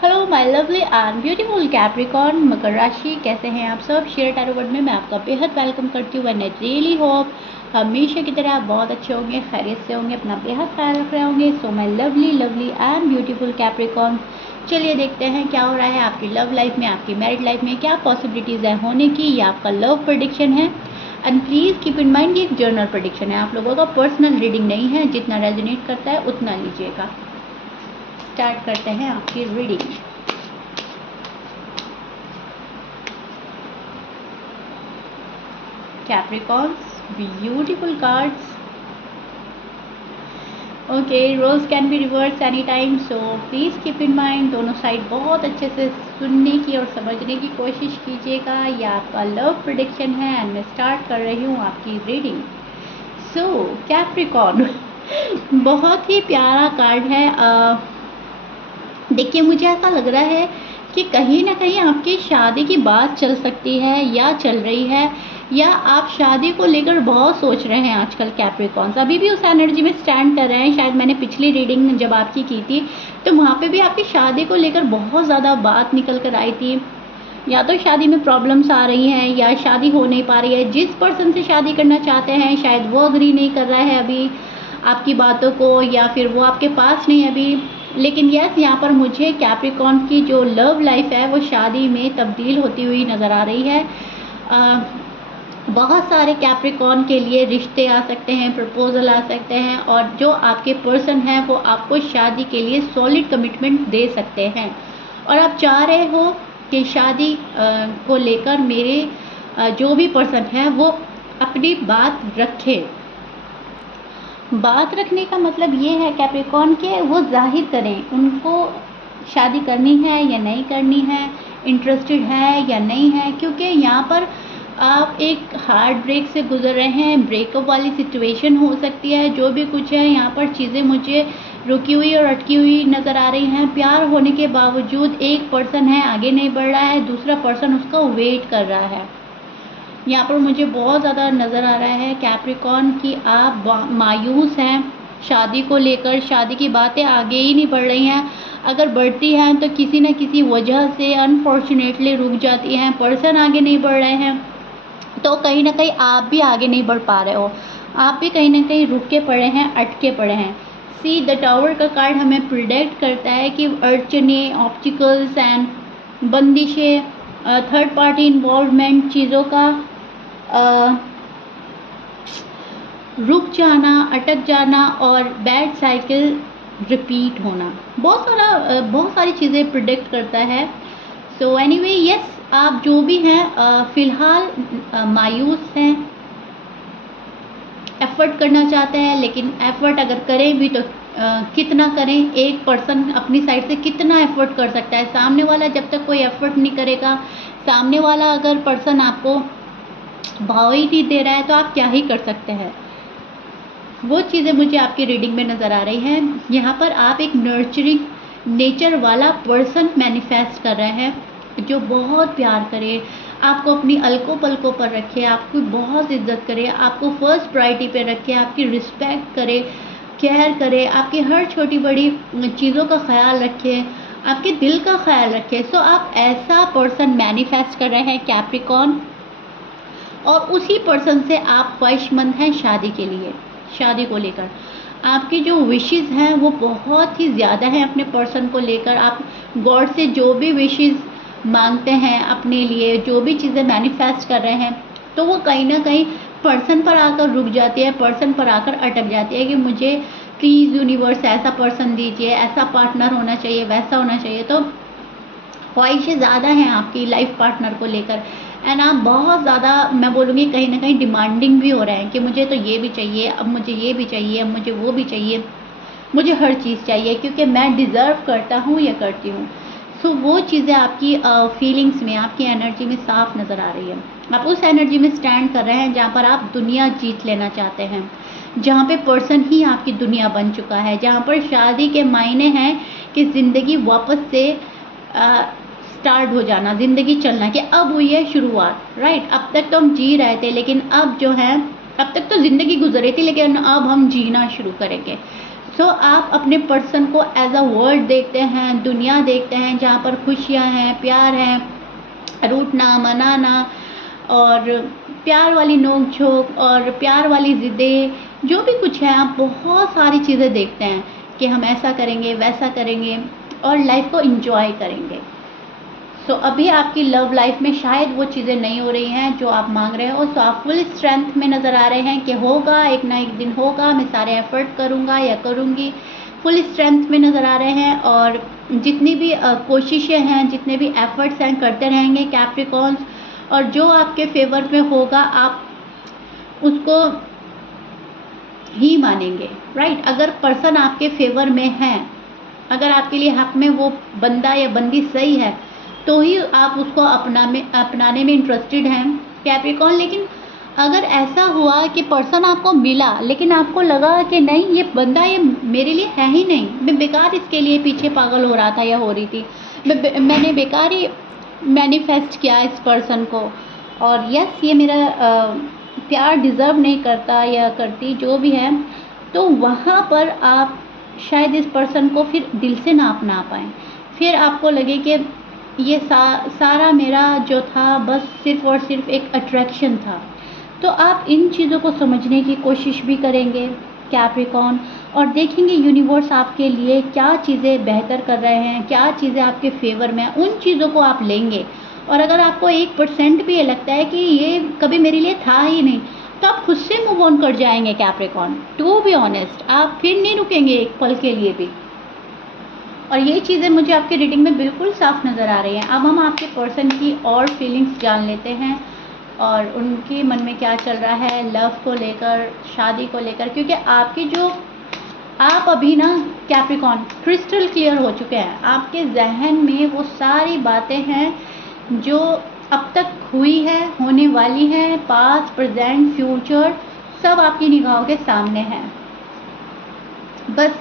Hello my lovely and beautiful Capricorn मकर राशि, कैसे हैं आप सब। शेयर टैरो वर्ड में मैं आपका बेहद वेलकम करती हूँ। एंड आई रियली होप हमेशा की तरह आप बहुत अच्छे होंगे, खैरियत से होंगे, अपना बेहद ख्याल रख रहे होंगे। So my lovely lovely and beautiful Capricorn, चलिए देखते हैं क्या हो रहा है आपकी लव लाइफ में, आपकी मैरिड लाइफ में क्या पॉसिबिलिटीज़ है होने की। ये आपका लव प्रेडिक्शन है and please keep in mind ये एक जर्नल प्रेडिक्शन है, आप लोगों का पर्सनल रीडिंग नहीं है। जितना रेजोनेट करता है उतना लीजिएगा। स्टार्ट करते हैं आपकी reading. Capricorns, beautiful cards. Okay, roles can be reversed anytime, so please keep in mind दोनों साइड बहुत अच्छे से सुनने की और समझने की कोशिश कीजिएगा। ये आपका लव प्रेडिक्शन है एंड मैं स्टार्ट कर रही हूँ आपकी रीडिंग। सो कैप्रिकॉर्न बहुत ही प्यारा कार्ड है। देखिए, मुझे ऐसा लग रहा है कि कहीं ना कहीं आपकी शादी की बात चल सकती है या चल रही है, या आप शादी को लेकर बहुत सोच रहे हैं आजकल। कैप्रिकॉर्न्स अभी भी उस एनर्जी में स्टैंड कर रहे हैं। शायद मैंने पिछली रीडिंग जब आपकी की थी तो वहाँ पे भी आपकी शादी को लेकर बहुत ज़्यादा बात निकल कर आई थी। या तो शादी में प्रॉब्लम्स आ रही हैं या शादी हो नहीं पा रही है। जिस पर्सन से शादी करना चाहते हैं शायद वो अग्री नहीं कर रहा है अभी आपकी बातों को, या फिर वो आपके पास नहीं है अभी। लेकिन यस, यहाँ पर मुझे कैप्रिकॉर्न की जो लव लाइफ है वो शादी में तब्दील होती हुई नज़र आ रही है। बहुत सारे कैप्रिकॉर्न के लिए रिश्ते आ सकते हैं, प्रपोजल आ सकते हैं, और जो आपके पर्सन हैं वो आपको शादी के लिए सॉलिड कमिटमेंट दे सकते हैं। और आप चाह रहे हो कि शादी को लेकर मेरे जो भी पर्सन है वो अपनी बात रखे। बात रखने का मतलब ये है कैप्रिकॉर्न के वो जाहिर करें उनको शादी करनी है या नहीं करनी है, इंटरेस्टेड है या नहीं है। क्योंकि यहाँ पर आप एक हार्ट ब्रेक से गुजर रहे हैं, ब्रेकअप वाली सिचुएशन हो सकती है। जो भी कुछ है यहाँ पर चीज़ें मुझे रुकी हुई और अटकी हुई नज़र आ रही हैं। प्यार होने के बावजूद एक पर्सन है आगे नहीं बढ़ रहा है, दूसरा पर्सन उसका वेट कर रहा है। यहाँ पर मुझे बहुत ज़्यादा नज़र आ रहा है कैप्रिकॉर्न कि आप मायूस हैं शादी को लेकर। शादी की बातें आगे ही नहीं बढ़ रही हैं, अगर बढ़ती हैं तो किसी न किसी वजह से अनफॉर्चुनेटली रुक जाती हैं। पर्सन आगे नहीं बढ़ रहे हैं तो कहीं ना कहीं आप भी आगे नहीं बढ़ पा रहे हो, आप भी कहीं ना कहीं रुक के पड़े हैं, अटके पड़े हैं। सी द टावर का कार्ड हमें प्रिडिक्ट करता है कि अड़चने, ऑब्स्टिकल्स एंड बंदिशें, थर्ड पार्टी इन्वॉल्वमेंट, चीज़ों का रुक जाना, अटक जाना और बैड साइकिल रिपीट होना, बहुत सारी चीज़ें प्रिडिक्ट करता है। सो एनीवे यस, आप जो भी हैं फ़िलहाल मायूस हैं, एफ़र्ट करना चाहते हैं, लेकिन एफ़र्ट अगर करें भी तो कितना करें। एक पर्सन अपनी साइड से कितना एफ़र्ट कर सकता है। सामने वाला जब तक कोई एफ़र्ट नहीं करेगा, सामने वाला अगर पर्सन आपको भाव ही नहीं दे रहा है तो आप क्या ही कर सकते हैं। वो चीज़ें मुझे आपकी रीडिंग में नज़र आ रही हैं। यहाँ पर आप एक नर्चरिंग नेचर वाला पर्सन मैनिफेस्ट कर रहे हैं जो बहुत प्यार करे, आपको अपनी अलकों पलकों पर रखे, आपको बहुत इज्जत करे, आपको फर्स्ट प्रायोरिटी पे रखे, आपकी रिस्पेक्ट करे, केयर करे, आपकी हर छोटी बड़ी चीज़ों का ख्याल रखे, आपके दिल का ख्याल रखे। सो आप ऐसा पर्सन मैनिफेस्ट कर रहे हैं कैप्रिकॉर्न, और उसी पर्सन से आप ख्वाहिशमंद हैं शादी के लिए। शादी को लेकर आपकी जो विशेस हैं वो बहुत ही ज़्यादा हैं अपने पर्सन को लेकर। आप गॉड से जो भी विशेस मांगते हैं अपने लिए, जो भी चीज़ें मैनिफेस्ट कर रहे हैं, तो वो कहीं ना कहीं पर्सन पर आकर रुक जाती है, पर्सन पर आकर अटक जाती है कि मुझे प्लीज़ यूनिवर्स ऐसा पर्सन दीजिए, ऐसा पार्टनर होना चाहिए, वैसा होना चाहिए। तो ख्वाहिशें ज़्यादा हैं आपकी लाइफ पार्टनर को लेकर, एंड आप बहुत ज़्यादा, मैं बोलूँगी कहीं ना कहीं डिमांडिंग भी हो रहे हैं कि मुझे तो ये भी चाहिए, अब मुझे ये भी चाहिए, अब मुझे वो भी चाहिए, मुझे हर चीज़ चाहिए क्योंकि मैं डिज़र्व करता हूँ या करती हूँ। सो वो चीज़ें आपकी फीलिंग्स में, आपकी एनर्जी में साफ नज़र आ रही है। आप उस एनर्जी में स्टैंड कर रहे हैं जहाँ पर आप दुनिया जीत लेना चाहते हैं, जहाँ पे पर्सन ही आपकी दुनिया बन चुका है, जहाँ पर शादी के मायने हैं कि ज़िंदगी वापस से स्टार्ट हो जाना, ज़िंदगी चलना, कि अब हुई है शुरुआत। राइट, अब तक तो हम जी रहे थे, लेकिन अब जो है, अब तक तो ज़िंदगी गुजर रही थी लेकिन अब हम जीना शुरू करेंगे। सो आप अपने पर्सन को एज अ वर्ल्ड देखते हैं, दुनिया देखते हैं जहाँ पर खुशियाँ हैं, प्यार है, रूठना मनाना और प्यार वाली नोक झोंक और प्यार वाली ज़िद्दें, जो भी कुछ है आप बहुत सारी चीज़ें देखते हैं कि हम ऐसा करेंगे वैसा करेंगे और लाइफ को एंजॉय करेंगे। सो अभी आपकी लव लाइफ में शायद वो चीज़ें नहीं हो रही हैं जो आप मांग रहे हो। सो आप फुल स्ट्रेंथ में नज़र आ रहे हैं कि होगा, एक ना एक दिन होगा, मैं सारे एफर्ट करूँगा या करूँगी, फुल स्ट्रेंथ में नज़र आ रहे हैं। और जितनी भी कोशिशें हैं, जितने भी एफर्ट्स हैं, करते रहेंगे कैप्रिकॉर्न्स, और जो आपके फेवर में होगा आप उसको ही मानेंगे, राइट। अगर पर्सन आपके फेवर में है, अगर आपके लिए हक में वो बंदा या बंदी सही है, तो ही आप उसको अपनाने में इंटरेस्टेड हैं कैप्रिकॉर्न। लेकिन अगर ऐसा हुआ कि पर्सन आपको मिला लेकिन आपको लगा कि नहीं, ये बंदा ये मेरे लिए है ही नहीं, मैं बेकार इसके लिए पीछे पागल हो रहा था या हो रही थी, मैंने बेकार ही मैनिफेस्ट किया इस पर्सन को, और यस ये मेरा प्यार डिज़र्व नहीं करता या करती, जो भी है, तो वहाँ पर आप शायद इस पर्सन को फिर दिल से ना अपना पाएँ। फिर आपको लगे कि ये सारा मेरा जो था बस सिर्फ़ और सिर्फ एक अट्रैक्शन था। तो आप इन चीज़ों को समझने की कोशिश भी करेंगे कैप्रिकॉर्न, और देखेंगे यूनिवर्स आपके लिए क्या चीज़ें बेहतर कर रहे हैं, क्या चीज़ें आपके फेवर में हैं, उन चीज़ों को आप लेंगे। और अगर आपको 1% भी ये लगता है कि ये कभी मेरे लिए था ही नहीं, तो आप खुद से मूव ऑन कर जाएंगे कैप्रिकॉर्न। टू बी ऑनेस्ट, आप फिर नहीं रुकेंगे एक पल के लिए भी। और ये चीज़ें मुझे आपके रीडिंग में बिल्कुल साफ नज़र आ रही हैं। अब हम आपके पर्सन की और फीलिंग्स जान लेते हैं और उनके मन में क्या चल रहा है लव को लेकर, शादी को लेकर, क्योंकि आपकी जो आप अभी ना कैप्रिकॉर्न क्रिस्टल क्लियर हो चुके हैं। आपके जहन में वो सारी बातें हैं जो अब तक हुई है, होने वाली हैं, पास्ट प्रेजेंट फ्यूचर, सब आपकी निगाहों के सामने हैं। बस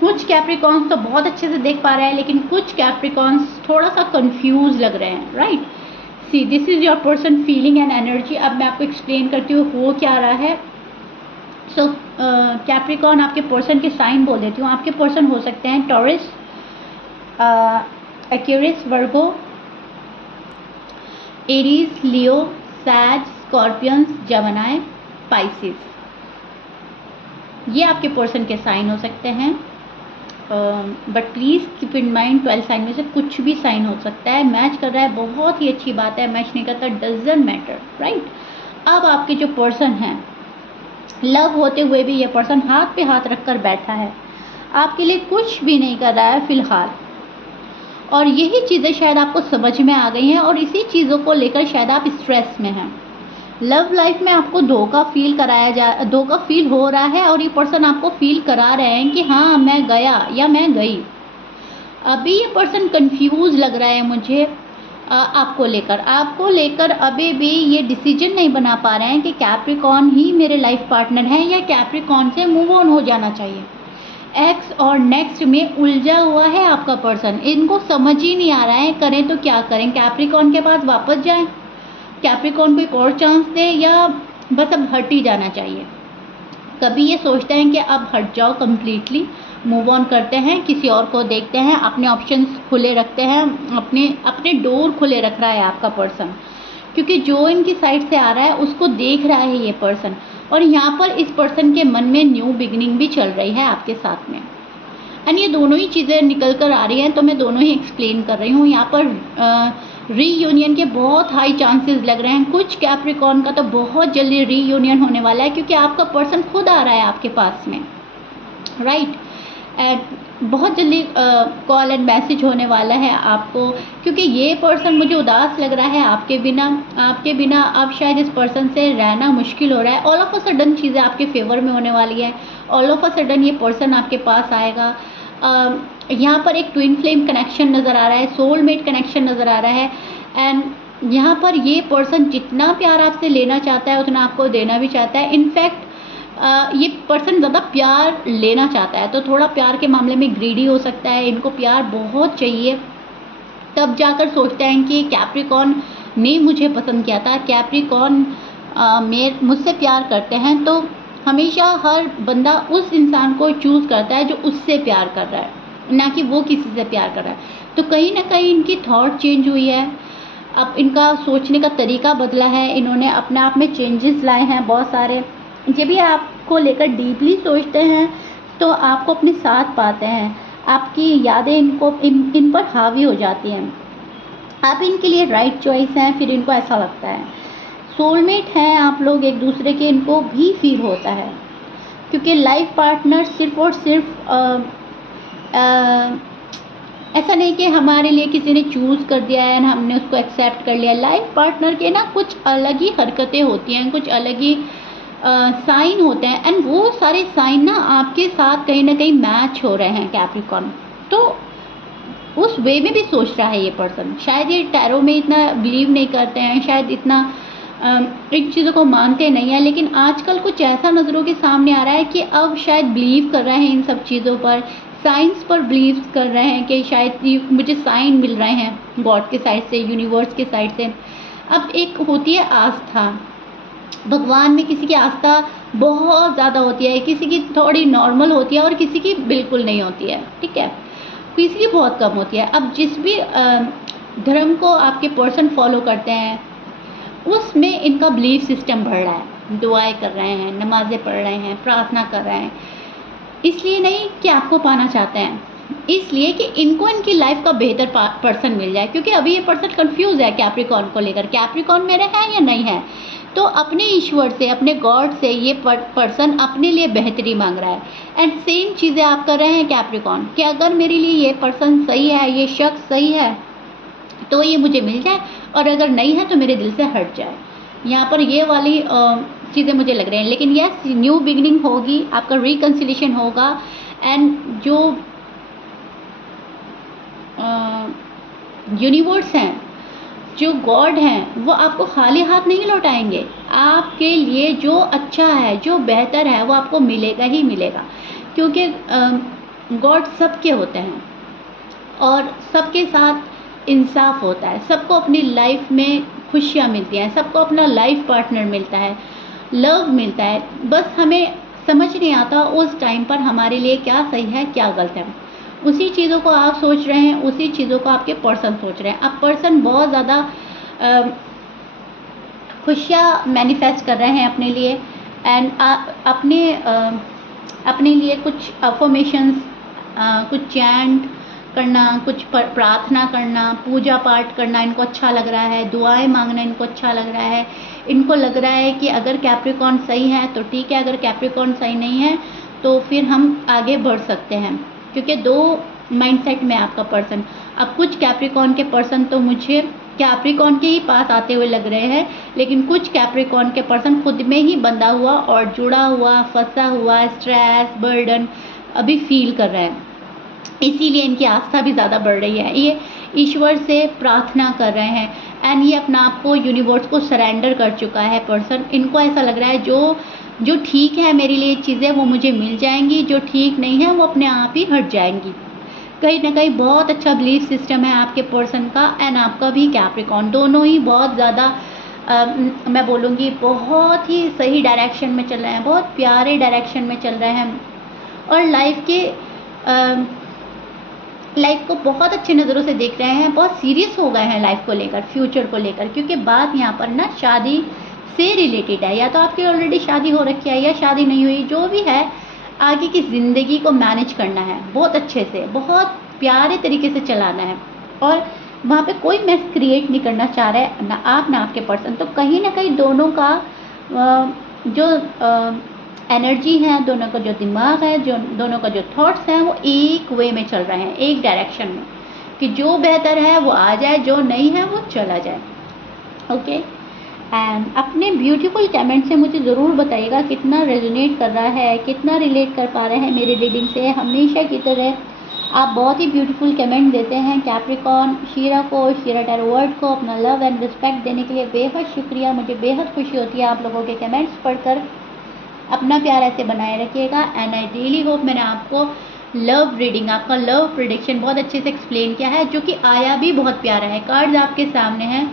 कुछ कैप्रिकॉर्न्स तो बहुत अच्छे से देख पा रहे हैं, लेकिन कुछ कैप्रिकॉर्न्स थोड़ा सा कंफ्यूज लग रहे हैं, right. See this is your person feeling and energy. अब मैं आपको एक्सप्लेन करती हूँ हो क्या रहा है। सो कैप्रिकॉर्न आपके पर्सन के साइन बोल देती हूँ। आपके पर्सन हो सकते हैं टॉरस, एक्वेरियस, वर्गो, एरीज, लियो, सैज, स्कॉर्पियंस, जेमिनी, पाइसिस। ये आपके पर्सन के साइन हो सकते हैं। But please keep in mind 12 sign में से कुछ भी साइन हो सकता है। मैच कर रहा है बहुत ही अच्छी बात है, मैच नहीं करता डजंट मैटर, राइट। अब आपके जो पर्सन हैं, लव होते हुए भी ये पर्सन हाथ पे हाथ रखकर बैठा है, आपके लिए कुछ भी नहीं कर रहा है फिलहाल। और यही चीज़ें शायद आपको समझ में आ गई हैं और इसी चीज़ों को लेकर शायद आप स्ट्रेस में हैं। लव लाइफ में आपको धोखा फील हो रहा है और ये पर्सन आपको फील करा रहे हैं कि हाँ मैं गया या मैं गई। अभी ये पर्सन कंफ्यूज लग रहा है मुझे आपको लेकर अभी भी ये डिसीजन नहीं बना पा रहे हैं कि कैप्रिकॉर्न ही मेरे लाइफ पार्टनर हैं या कैप्रिकॉर्न से मूव ऑन हो जाना चाहिए। एक्स और नेक्स्ट में उलझा हुआ है आपका पर्सन, इनको समझ ही नहीं आ रहा है करें तो क्या करें। कैप्रिकॉर्न के पास वापस जाएं, कैप्रिकॉर्न को एक और चांस दे, या बस अब हट ही जाना चाहिए। कभी ये सोचते हैं कि अब हट जाओ कम्प्लीटली, मूव ऑन करते हैं, किसी और को देखते हैं, अपने ऑप्शंस खुले रखते हैं, अपने डोर खुले रख रहा है आपका पर्सन, क्योंकि जो इनकी साइड से आ रहा है उसको देख रहा है ये पर्सन। और यहाँ पर इस पर्सन के मन में न्यू बिगिनिंग भी चल रही है आपके साथ में, एंड ये दोनों ही चीज़ें निकल कर आ रही हैं, तो मैं दोनों ही एक्सप्लेन कर रही हूँ। यहाँ पर रीयूनियन के बहुत हाई चांसेस लग रहे हैं। कुछ कैप्रिकॉर्न का तो बहुत जल्दी रीयूनियन होने वाला है, क्योंकि आपका पर्सन खुद आ रहा है आपके पास में, राइट। एंड बहुत जल्दी कॉल एंड मैसेज होने वाला है आपको, क्योंकि ये पर्सन मुझे उदास लग रहा है आपके बिना अब शायद इस पर्सन से रहना मुश्किल हो रहा है। ऑल ऑफ अ सडन चीज़ें आपके फेवर में होने वाली है, ऑल ऑफ अ सडन ये पर्सन आपके पास आएगा। यहाँ पर एक ट्विन फ्लेम कनेक्शन नज़र आ रहा है, सोलमेट कनेक्शन नज़र आ रहा है, एंड यहाँ पर ये पर्सन जितना प्यार आपसे लेना चाहता है उतना आपको देना भी चाहता है। इनफैक्ट ये पर्सन ज़्यादा प्यार लेना चाहता है, तो थोड़ा प्यार के मामले में ग्रीडी हो सकता है, इनको प्यार बहुत चाहिए। तब जाकर सोचते हैं कि कैप्रिकॉर्न ने मुझे पसंद किया था, कैप्रिकॉर्न मुझसे प्यार करते हैं, तो हमेशा हर बंदा उस इंसान को चूज़ करता है जो उससे प्यार कर रहा है, ना कि वो किसी से प्यार कर रहा है। तो कहीं ना कहीं इनकी थॉट चेंज हुई है, अब इनका सोचने का तरीका बदला है, इन्होंने अपने आप में चेंजेस लाए हैं बहुत सारे। जब भी आपको लेकर डीपली सोचते हैं तो आपको अपने साथ पाते हैं, आपकी यादें इन पर हावी हो जाती हैं, आप इनके लिए राइट चॉइस हैं, फिर इनको ऐसा लगता है सोलमेट हैं आप लोग एक दूसरे के, इनको भी फील होता है। क्योंकि लाइफ पार्टनर सिर्फ और सिर्फ ऐसा नहीं कि हमारे लिए किसी ने चूज़ कर दिया है ना हमने उसको एक्सेप्ट कर लिया। लाइफ पार्टनर के ना कुछ अलग ही हरकतें होती हैं, कुछ अलग ही साइन होते हैं, एंड वो सारे साइन ना आपके साथ कहीं ना कहीं मैच हो रहे हैं कैप्रिकॉर्न। तो उस वे में भी सोच रहा है ये पर्सन। शायद ये टैरो में इतना बिलीव नहीं करते हैं, शायद इतना इन चीज़ों को मानते नहीं हैं, लेकिन आजकल कुछ ऐसा नज़रों के सामने आ रहा है कि अब शायद बिलीव कर रहे हैं इन सब चीज़ों पर, साइंस पर बिलीव कर रहे हैं कि शायद मुझे साइन मिल रहे हैं गॉड के साइड से, यूनिवर्स के साइड से। अब एक होती है आस्था, भगवान में किसी की आस्था बहुत ज़्यादा होती है, किसी की थोड़ी नॉर्मल होती है और किसी की बिल्कुल नहीं होती है, ठीक है, किसी की बहुत कम होती है। अब जिस भी धर्म को आपके पर्सन फॉलो करते हैं उसमें इनका बिलीफ सिस्टम बढ़ रहा है, दुआएं कर रहे हैं, नमाज़ें पढ़ रहे हैं, प्रार्थना कर रहे हैं, इसलिए नहीं कि आपको पाना चाहते हैं, इसलिए कि इनको इनकी लाइफ का बेहतर पर्सन मिल जाए। क्योंकि अभी ये पर्सन कंफ्यूज है कैप्रिकॉर्न को लेकर, कैप्रिकॉर्न मेरे है या नहीं है। तो अपने ईश्वर से, अपने गॉड से ये पर्सन अपने लिए बेहतरी मांग रहा है, एंड सेम चीज़ें आप कर रहे हैं कैप्रिकॉर्न कि अगर मेरे लिए ये पर्सन सही है, ये शख्स सही है तो ये मुझे मिल जाए, और अगर नहीं है तो मेरे दिल से हट जाए। यहाँ पर ये वाली चीज़ें मुझे लग रही हैं। लेकिन यस, न्यू बिगनिंग होगी, आपका रिकन्सिलेशन होगा, एंड जो यूनिवर्स हैं, जो गॉड हैं, वो आपको खाली हाथ नहीं लौटाएंगे। आपके लिए जो अच्छा है, जो बेहतर है, वो आपको मिलेगा ही मिलेगा। क्योंकि गॉड सबके होते हैं और सबके साथ इंसाफ होता है, सबको अपनी लाइफ में खुशियाँ मिलती हैं, सबको अपना लाइफ पार्टनर मिलता है, लव मिलता है। बस हमें समझ नहीं आता उस टाइम पर हमारे लिए क्या सही है, क्या गलत है। उसी चीज़ों को आप सोच रहे हैं, उसी चीज़ों को आपके पर्सन सोच रहे हैं। अब पर्सन बहुत ज़्यादा खुशियाँ मैनिफेस्ट कर रहे हैं अपने लिए, एंड अपने लिए कुछ अफर्मेशंस, कुछ चैंट करना, कुछ प्रार्थना करना, पूजा पाठ करना इनको अच्छा लग रहा है, दुआएं मांगना इनको अच्छा लग रहा है। इनको लग रहा है कि अगर कैप्रिकॉर्न सही है तो ठीक है, अगर कैप्रिकॉर्न सही नहीं है तो फिर हम आगे बढ़ सकते हैं। क्योंकि दो माइंडसेट में आपका पर्सन। अब कुछ कैप्रिकॉर्न के पर्सन तो मुझे कैप्रिकॉर्न के ही पास आते हुए लग रहे हैं, लेकिन कुछ कैप्रिकॉर्न के पर्सन खुद में ही बंधा हुआ और जुड़ा हुआ, फंसा हुआ, स्ट्रेस, बर्डन अभी फील कर रहे हैं। इसीलिए इनकी आस्था भी ज़्यादा बढ़ रही है। ये ईश्वर से प्रार्थना कर रहे हैं, एंड ये अपना आप को यूनिवर्स को सरेंडर कर चुका है पर्सन। इनको ऐसा लग रहा है जो ठीक है मेरे लिए चीज़ें वो मुझे मिल जाएंगी, जो ठीक नहीं है वो अपने आप ही हट जाएंगी। कहीं ना कहीं बहुत अच्छा बिलीफ सिस्टम है आपके पर्सन का, एंड आपका भी कैप्रिकॉर्न, दोनों ही बहुत ज़्यादा मैं बोलूँगी बहुत ही सही डायरेक्शन में चल रहे हैं, बहुत प्यारे डायरेक्शन में चल रहे हैं, और लाइफ को बहुत अच्छे नज़रों से देख रहे हैं, बहुत सीरियस हो गए हैं लाइफ को लेकर, फ्यूचर को लेकर। क्योंकि बात यहाँ पर ना शादी से रिलेटेड है, या तो आपकी ऑलरेडी शादी हो रखी है या शादी नहीं हुई, जो भी है आगे की ज़िंदगी को मैनेज करना है बहुत अच्छे से, बहुत प्यारे तरीके से चलाना है, और वहाँ पे कोई मैस क्रिएट नहीं करना चाह रहा है ना आप ना आपके पर्सन। तो कहीं ना कहीं दोनों का जो एनर्जी है, दोनों का जो दिमाग है, जो दोनों का जो थॉट्स हैं, वो एक वे में चल रहे हैं, एक डायरेक्शन में, कि जो बेहतर है वो आ जाए, जो नहीं है वो चला जाए। ओके, एंड अपने ब्यूटीफुल कमेंट से मुझे ज़रूर बताइएगा कितना रेजोनेट कर रहा है, कितना रिलेट कर पा रहे हैं मेरी रीडिंग से। हमेशा की तरह आप बहुत ही ब्यूटीफुल कमेंट देते हैं। कैप्रिकॉर्न शीरा को, शीरा टैरो वर्ड को अपना लव एंड रिस्पेक्ट देने के लिए बेहद शुक्रिया। मुझे बेहद खुशी होती है आप लोगों के कमेंट्स पढ़कर। अपना प्यार ऐसे बनाए रखिएगा, एंड आई रियली होप मैंने आपको लव रीडिंग, आपका लव प्रेडिक्शन बहुत अच्छे से एक्सप्लेन किया है, जो कि आया भी बहुत प्यारा है। कार्ड्स आपके सामने हैं,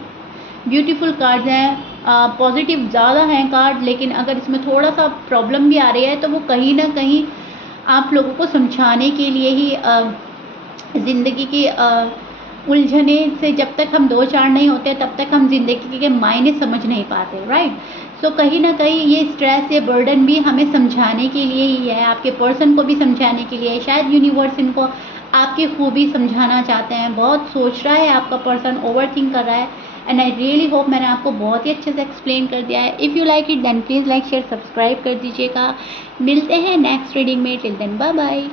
ब्यूटीफुल कार्ड्स हैं, पॉजिटिव ज़्यादा हैं कार्ड, लेकिन अगर इसमें थोड़ा सा प्रॉब्लम भी आ रही है तो वो कहीं ना कहीं आप लोगों को समझाने के लिए ही ज़िंदगी की उलझने से जब तक हम दो चार नहीं होते तब तक हम ज़िंदगी के मायने समझ नहीं पाते, राइट। सो कहीं ना कहीं ये स्ट्रेस, ये बर्डन भी हमें समझाने के लिए ही है, आपके पर्सन को भी समझाने के लिए है। शायद यूनिवर्स इनको आपकी खूबी समझाना चाहते हैं। बहुत सोच रहा है आपका पर्सन, ओवर थिंक कर रहा है, एंड आई रियली होप मैंने आपको बहुत ही अच्छे से एक्सप्लेन कर दिया है। If you like it then please like share subscribe कर दीजिएगा। मिलते हैं नेक्स्ट रीडिंग में। Till then bye bye.